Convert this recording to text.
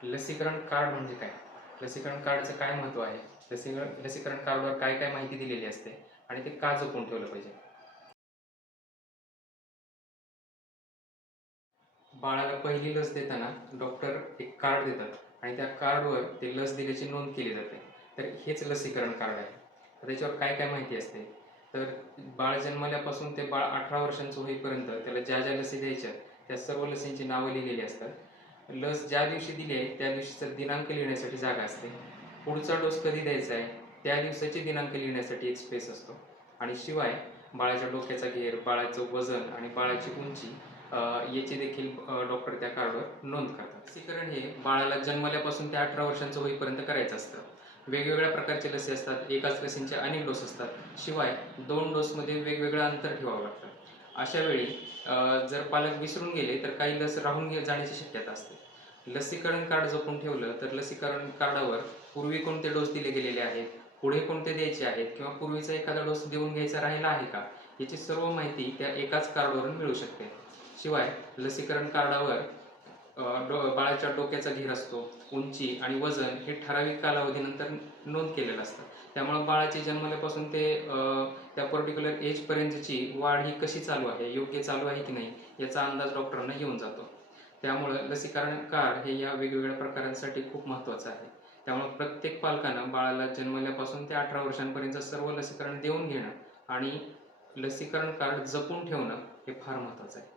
लसीकरण कार्ड म्हणजे काय? लसीकरण कार्डचं काय महत्त्व आहे? लसीकरण लसीकरण कार्डवर काय काय माहिती दिलेली असते आणि ते का जपून ठेवलं पाहिजे? बाळाला पहिली लस देताना डॉक्टर एक कार्ड देतात आणि त्या कार्डवर ते लस दिल्याची नोंद केली जाते. तर हेच लसीकरण कार्ड आहे. तर त्याच्यावर काय काय माहिती असते? तर बाळ जन्मल्यापासून ते बाळ अठरा वर्षांचं होईपर्यंत त्याला ज्या ज्या लसी द्यायच्या त्या सर्व लसींची नावं लिहिलेली असतात. लस ज्या दिवशी दिली आहे त्या दिवशीचा दिनांक लिहिण्यासाठी जागा असते. पुढचा डोस कधी द्यायचा आहे त्या दिवसाचे दिनांक लिहिण्यासाठी एक स्पेस असतो. आणि शिवाय बाळाच्या डोक्याचा घेर बाळाचं वजन आणि बाळाची उंची याची देखील डॉक्टर त्या कार्डवर नोंद करतात. लसीकरण हे बाळाला जन्मल्यापासून ते अठरा वर्षांचं होईपर्यंत करायचं असतं. वेगवेगळ्या प्रकारचे लसी असतात एकाच लसींचे अनेक डोस असतात. शिवाय दोन डोसमध्ये वेगवेगळं अंतर ठेवावं लागतं. अशा वेळी जर पालक विसरून गेले तर काही लस राहून जाण्याची शक्यता असते. लसीकरण कार्ड जपून ठेवलं तर लसीकरण कार्डावर पूर्वी कोणते डोस दिले गेलेले आहेत पुढे कोणते द्यायचे आहेत किंवा पूर्वीचा एखादा डोस देऊन घ्यायचा राहिला आहे का याची सर्व माहिती त्या एकाच कार्डवरून मिळू शकते. शिवाय लसीकरण कार्डावर बाळाच्या डोक्याचा घेर असतो उंची आणि वजन हे ठराविक कालावधीनंतर नोंद केलेलं असतं. त्यामुळे बाळाचे जन्मल्यापासून ते त्या पर्टिक्युलर एजपर्यंतची वाढ ही कशी चालू आहे योग्य चालू आहे की नाही याचा अंदाज डॉक्टरांना येऊन जातो. त्यामुळं लसीकरण कार्ड हे या वेगवेगळ्या प्रकारांसाठी खूप महत्त्वाचं आहे. त्यामुळे प्रत्येक पालकानं बाळाला जन्मल्यापासून ते अठरा वर्षांपर्यंत सर्व लसीकरण देऊन घेणं आणि लसीकरण कार्ड जपून ठेवणं हे फार महत्त्वाचं आहे.